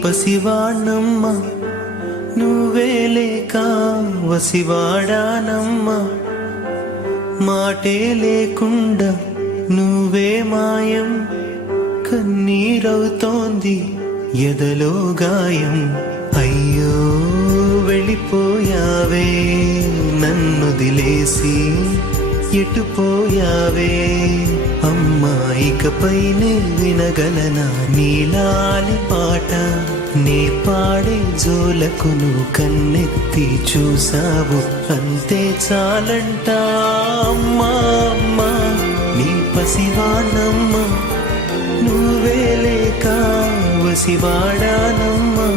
పసివాణ్ణమ్మ నువ్వే లేక వసివాడానమ్మ మాటే లేకుండా నువ్వే మాయం కన్నీరవుతోంది ఎదలో గాయం అయ్యో వెళ్ళిపోయావే నన్నొదిలేసి ఎటుపోయావే అమ్మా ఇకపైనే వినగలనా నీలాలి పాట నే పాడే జోలకు నువ్వు కన్నెత్తి చూసావు అంతే చాలంట అమ్మా అమ్మా నీ పసివానమ్మ నువ్వే లేక వసివాడానమ్మా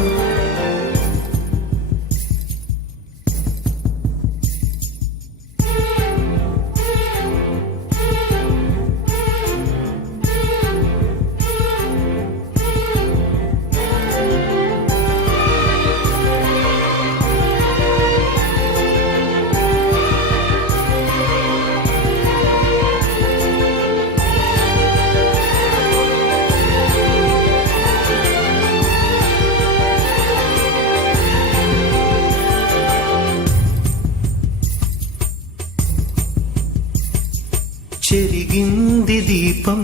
చెరిగింది దీపం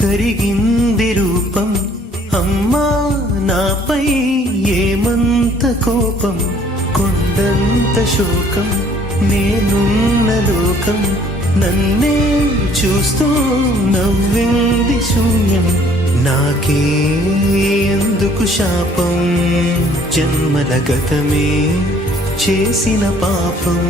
కరిగింది రూపం అమ్మా నాపై ఏమంత కోపం కొండంత శోకం నేనున్న లోకం నన్నే చూస్తూ నవ్వింది శూన్యం నాకే ఎందుకు శాపం జన్మల గతమే చేసిన పాపం